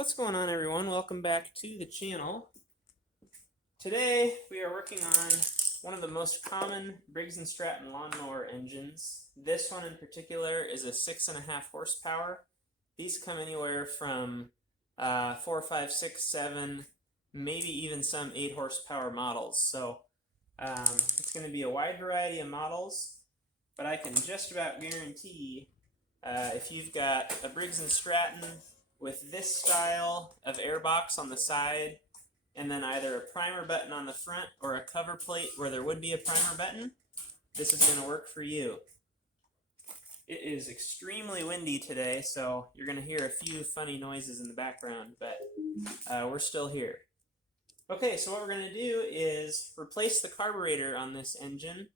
What's going on, everyone? Welcome back to the channel. Today we are working on one of the most common Briggs and Stratton lawnmower engines. This one in particular is a 6.5 horsepower. These come anywhere from 4, 5, 6, 7, maybe even some 8 horsepower models. So it's going to be a wide variety of models, but I can just about guarantee if you've got a Briggs and Stratton with this style of airbox on the side, and then either a primer button on the front or a cover plate where there would be a primer button, this is going to work for you. It is extremely windy today, so you're going to hear a few funny noises in the background, but we're still here. Okay, so what we're going to do is replace the carburetor on this engine.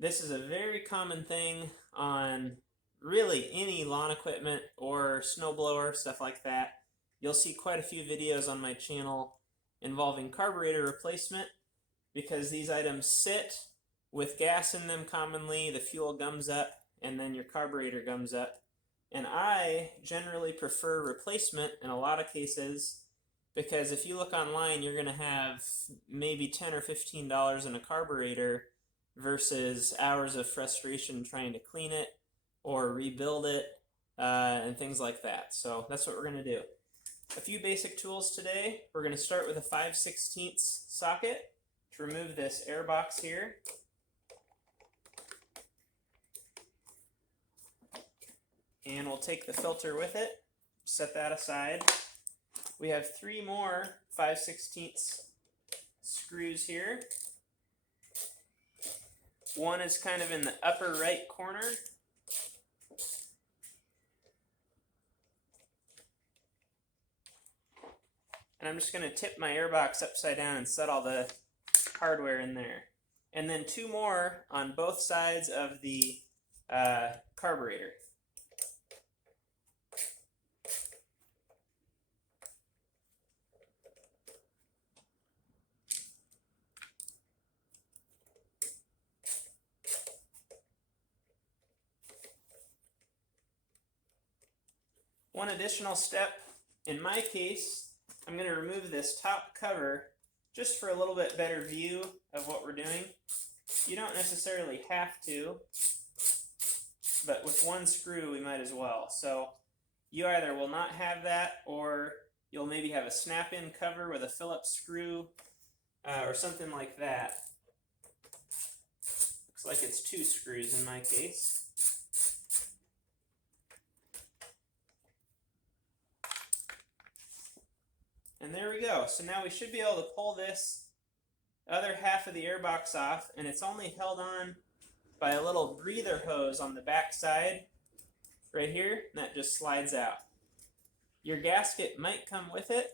This is a very common thing on really any lawn equipment or snowblower, stuff like that. You'll see quite a few videos on my channel involving carburetor replacement because these items sit with gas in them commonly, the fuel gums up, and then your carburetor gums up. And I generally prefer replacement in a lot of cases because if you look online, you're going to have maybe $10 or $15 in a carburetor versus hours of frustration trying to clean it or rebuild it, and things like that. So that's what we're going to do. A few basic tools today. We're going to start with a 5/16 socket to remove this air box here. And we'll take the filter with it, set that aside. We have 3 more 5/16 screws here. One is kind of in the upper right corner. And I'm just going to tip my airbox upside down and set all the hardware in there. And then 2 more on both sides of the carburetor. One additional step, in my case, I'm going to remove this top cover just for a little bit better view of what we're doing. You don't necessarily have to, but with one screw we might as well. So you either will not have that, or you'll maybe have a snap-in cover with a Phillips screw or something like that. Looks like it's 2 screws in my case. And there we go. So now we should be able to pull this other half of the airbox off, and it's only held on by a little breather hose on the back side right here, and that just slides out. Your gasket might come with it.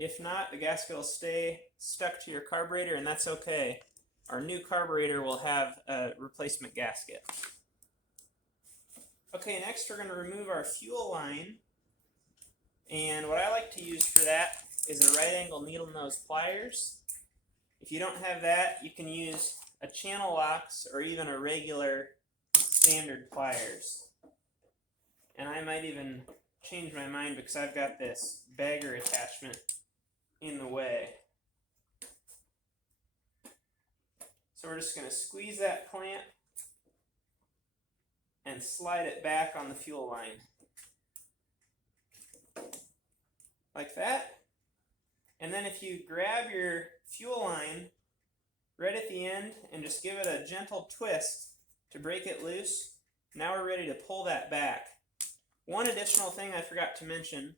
If not, the gasket will stay stuck to your carburetor, and that's okay. Our new carburetor will have a replacement gasket. Okay, next we're going to remove our fuel line. And what I like to use for that is a right angle needle nose pliers. If you don't have that, you can use a channel locks or even a regular standard pliers. And I might even change my mind because I've got this bagger attachment in the way. So we're just going to squeeze that clamp and slide it back on the fuel line. Like that. And then if you grab your fuel line right at the end and just give it a gentle twist to break it loose, now we're ready to pull that back. One additional thing I forgot to mention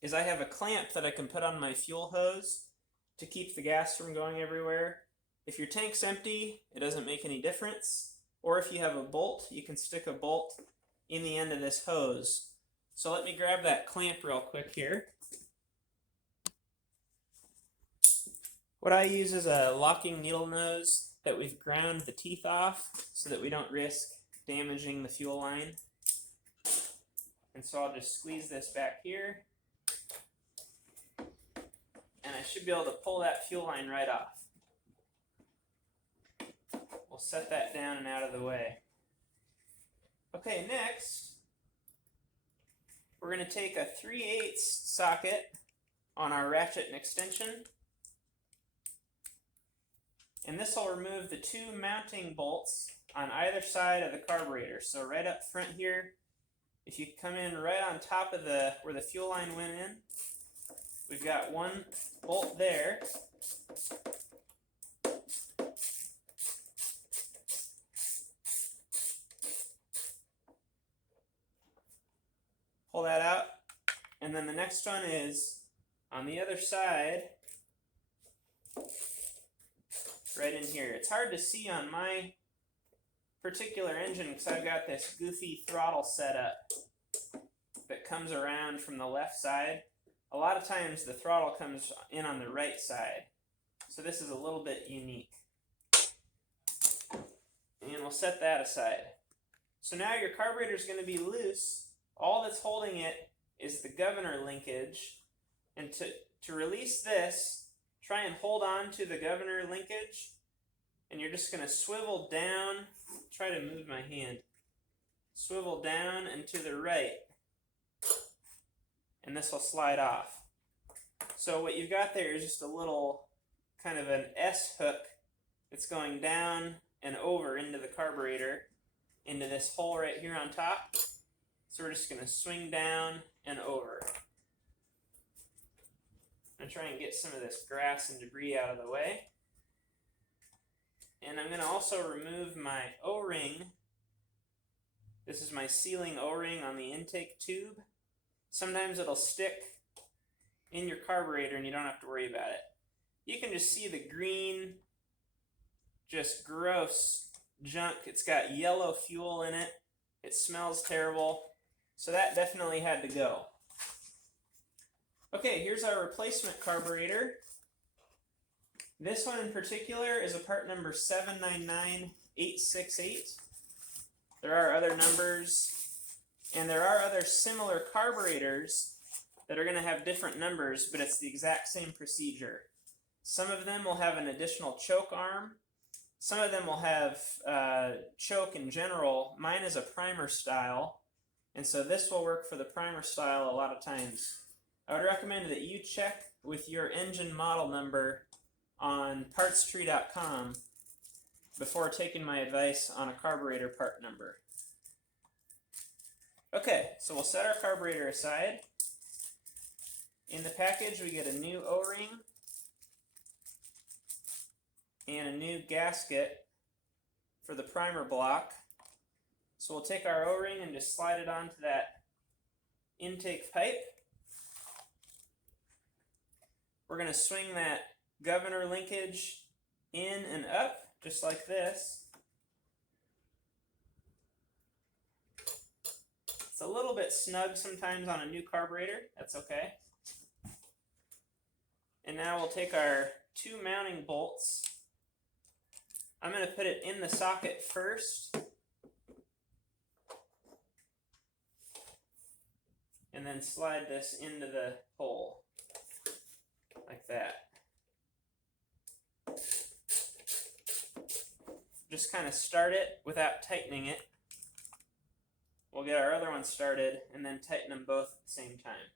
is I have a clamp that I can put on my fuel hose to keep the gas from going everywhere. If your tank's empty, it doesn't make any difference. Or if you have a bolt, you can stick a bolt in the end of this hose. So let me grab that clamp real quick here. What I use is a locking needle nose that we've ground the teeth off so that we don't risk damaging the fuel line. And so I'll just squeeze this back here. And I should be able to pull that fuel line right off. We'll set that down and out of the way. Okay, next, we're going to take a 3/8 socket on our ratchet and extension, and this will remove the two mounting bolts on either side of the carburetor. So right up front here, if you come in right on top of where the fuel line went in, we've got one bolt there. Pull that out, and then the next one is on the other side, right in here. It's hard to see on my particular engine because I've got this goofy throttle setup that comes around from the left side. A lot of times the throttle comes in on the right side, so this is a little bit unique. And we'll set that aside. So now your carburetor is going to be loose. All that's holding it is the governor linkage, and to release this, try and hold on to the governor linkage, and you're just going to swivel down. Try to move my hand. Swivel down and to the right, and this will slide off. So what you've got there is just a little kind of an S hook that's going down and over into the carburetor, into this hole right here on top. So we're just going to swing down and over. I'm going to try and get some of this grass and debris out of the way. And I'm going to also remove my O-ring. This is my sealing O-ring on the intake tube. Sometimes it'll stick in your carburetor and you don't have to worry about it. You can just see the green, just gross junk. It's got yellow fuel in it. It smells terrible. So that definitely had to go. Okay, here's our replacement carburetor. This one in particular is a part number 799868. There are other numbers, and there are other similar carburetors that are going to have different numbers, but it's the exact same procedure. Some of them will have an additional choke arm. Some of them will have choke in general. Mine is a primer style, and so this will work for the primer style a lot of times. I would recommend that you check with your engine model number on partstree.com before taking my advice on a carburetor part number. Okay, so we'll set our carburetor aside. In the package we get a new O-ring and a new gasket for the primer block. So we'll take our O-ring and just slide it onto that intake pipe. We're going to swing that governor linkage in and up, just like this. It's a little bit snug sometimes on a new carburetor. That's okay. And now we'll take our two mounting bolts. I'm going to put it in the socket first, and then slide this into the hole, like that. Just kind of start it without tightening it. We'll get our other one started and then tighten them both at the same time.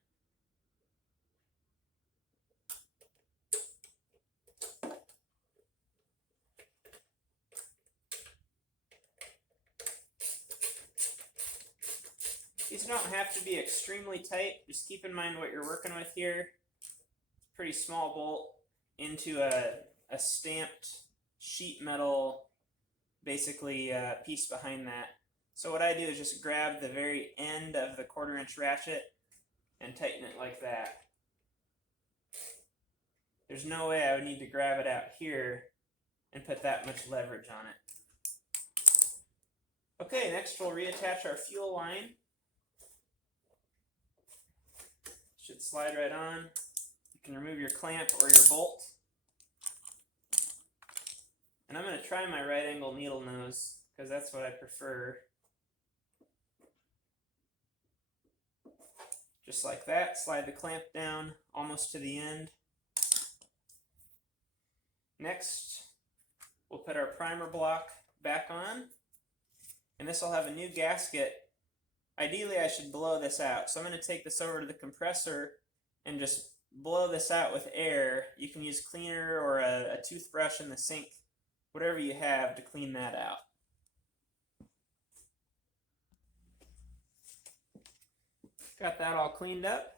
These don't have to be extremely tight. Just keep in mind what you're working with here. Pretty small bolt into a stamped sheet metal, basically piece behind that. So what I do is just grab the very end of the 1/4 inch ratchet and tighten it like that. There's no way I would need to grab it out here and put that much leverage on it. Okay, next we'll reattach our fuel line. Should slide right on. You can remove your clamp or your bolt. And I'm going to try my right angle needle nose because that's what I prefer. Just like that, slide the clamp down almost to the end. Next, we'll put our primer block back on, and this will have a new gasket. ideally I should blow this out. So I'm going to take this over to the compressor and just blow this out with air. You can use cleaner or a toothbrush in the sink, whatever you have to clean that out. Got that all cleaned up.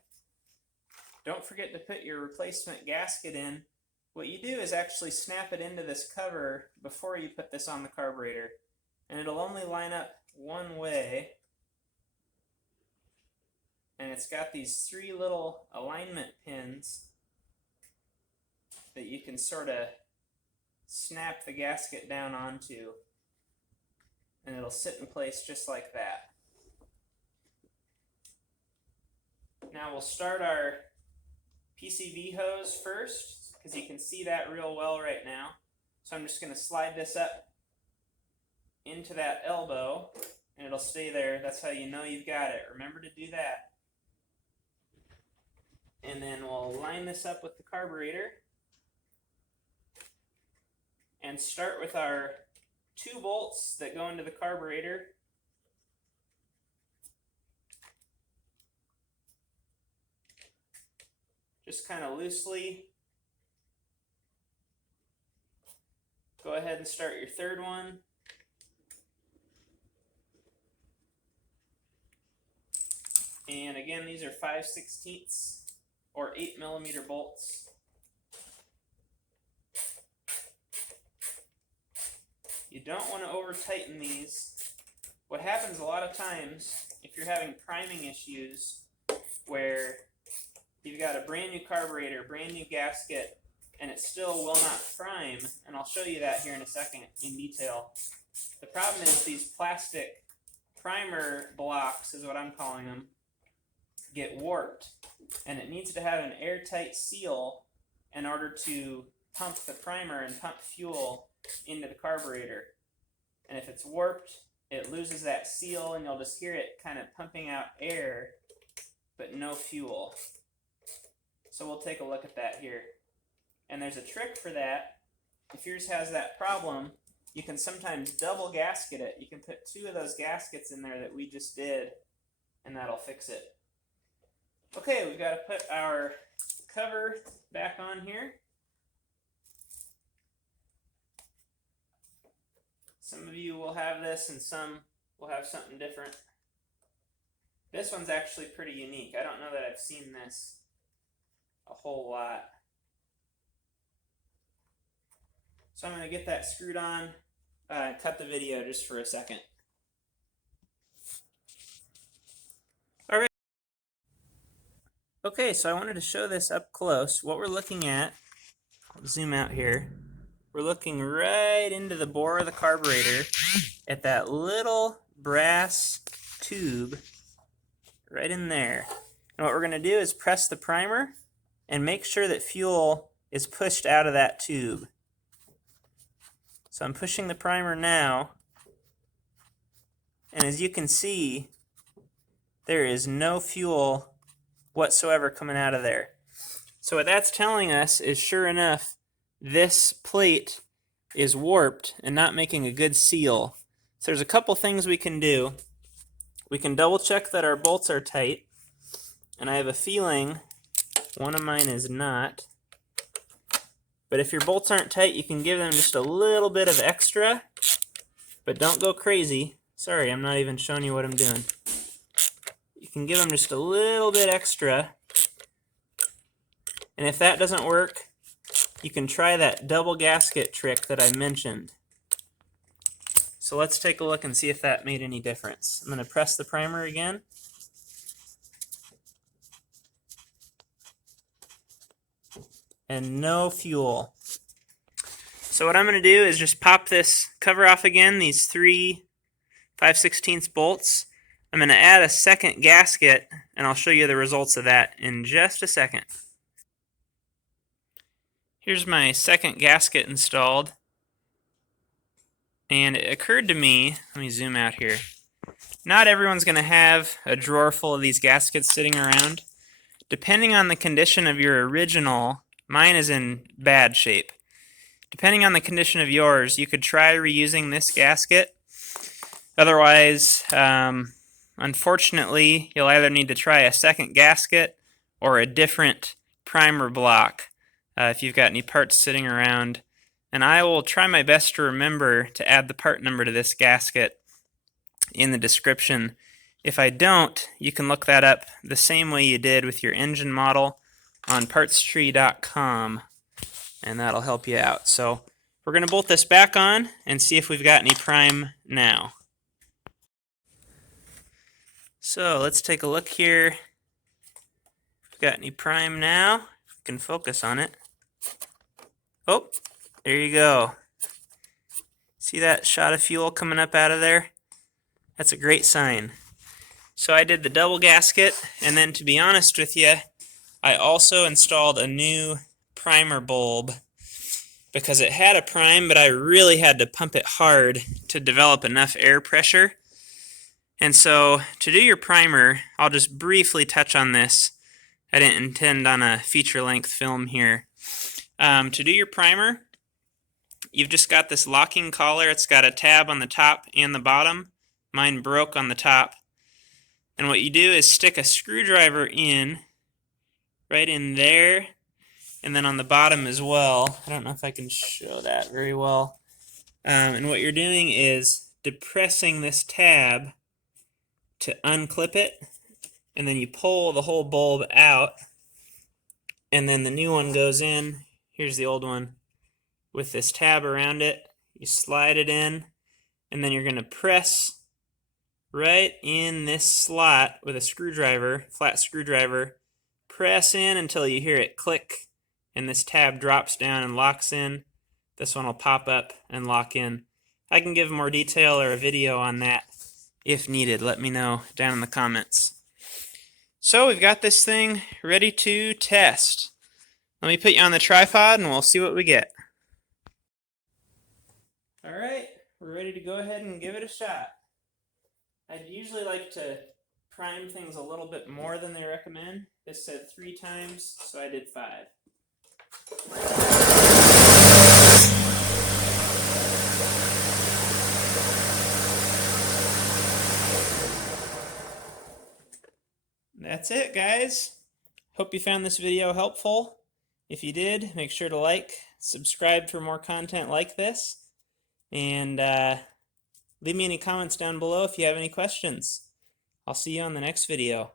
Don't forget to put your replacement gasket in. What you do is actually snap it into this cover before you put this on the carburetor. And it'll only line up one way. And it's got these 3 little alignment pins that you can sort of snap the gasket down onto. And it'll sit in place just like that. Now we'll start our PCV hose first, because you can see that real well right now. So I'm just going to slide this up into that elbow, and it'll stay there. That's how you know you've got it. Remember to do that. And then we'll line this up with the carburetor and start with our 2 bolts that go into the carburetor. Just kind of loosely go ahead and start your 3rd one. And again, these are 5/16 or 8mm bolts. You don't want to over tighten these. What happens a lot of times, if you're having priming issues where you've got a brand new carburetor, brand new gasket, and it still will not prime, and I'll show you that here in a second in detail. The problem is these plastic primer blocks, is what I'm calling them, get warped, and it needs to have an airtight seal in order to pump the primer and pump fuel into the carburetor. And if it's warped, it loses that seal, and you'll just hear it kind of pumping out air, but no fuel. So we'll take a look at that here. And there's a trick for that. If yours has that problem, you can sometimes double gasket it. You can put 2 of those gaskets in there that we just did, and that'll fix it. Okay, we've got to put our cover back on here. Some of you will have this and some will have something different. This one's actually pretty unique. I don't know that I've seen this a whole lot. So I'm going to get that screwed on, cut the video just for a second. Alright. Okay, so I wanted to show this up close. What we're looking at, I'll zoom out here, we're looking right into the bore of the carburetor at that little brass tube right in there. And what we're going to do is press the primer and make sure that fuel is pushed out of that tube. So I'm pushing the primer now, and as you can see, there is no fuel whatsoever coming out of there. So what that's telling us is, sure enough, this plate is warped and not making a good seal. So there's a couple things we can do. We can double check that our bolts are tight, and I have a feeling one of mine is not. But if your bolts aren't tight, you can give them just a little bit of extra, but don't go crazy. Sorry, I'm not even showing you what I'm doing. You can give them just a little bit extra, and if that doesn't work, you can try that double gasket trick that I mentioned. So let's take a look and see if that made any difference. I'm going to press the primer again. And no fuel. So what I'm going to do is just pop this cover off again, these 3 5/16 bolts. I'm going to add a second gasket, and I'll show you the results of that in just a second. Here's my second gasket installed. And it occurred to me, let me zoom out here, not everyone's going to have a drawer full of these gaskets sitting around. Depending on the condition of your original, mine is in bad shape. Depending on the condition of yours, you could try reusing this gasket. Otherwise, I'm unfortunately, you'll either need to try a second gasket or a different primer block if you've got any parts sitting around. And I will try my best to remember to add the part number to this gasket in the description. If I don't, you can look that up the same way you did with your engine model on partstree.com, and that'll help you out. So we're going to bolt this back on and see if we've got any prime now. So let's take a look here. Got any prime now? You can focus on it. Oh, there you go. See that shot of fuel coming up out of there? That's a great sign. So I did the double gasket, and then to be honest with you, I also installed a new primer bulb because it had a prime, but I really had to pump it hard to develop enough air pressure. And so to do your primer, I'll just briefly touch on this. I didn't intend on a feature-length film here. To do your primer, you've just got this locking collar. It's got a tab on the top and the bottom. Mine broke on the top. And what you do is stick a screwdriver in, right in there, and then on the bottom as well. I don't know if I can show that very well. And what you're doing is depressing this tab to unclip it, and then you pull the whole bulb out, and then the new one goes in. Here's the old one with this tab around it. You slide it in, and then you're going to press right in this slot with a screwdriver, flat screwdriver. Press in until you hear it click, and this tab drops down and locks in. This one will pop up and lock in. I can give more detail or a video on that if needed. Let me know down in the comments. So we've got this thing ready to test. Let me put you on the tripod and we'll see what we get. Alright, we're ready to go ahead and give it a shot. I'd usually like to prime things a little bit more than they recommend. This said 3 times, so I did 5. That's it, guys. Hope you found this video helpful. If you did, make sure to like, subscribe for more content like this, and leave me any comments down below if you have any questions. I'll see you on the next video.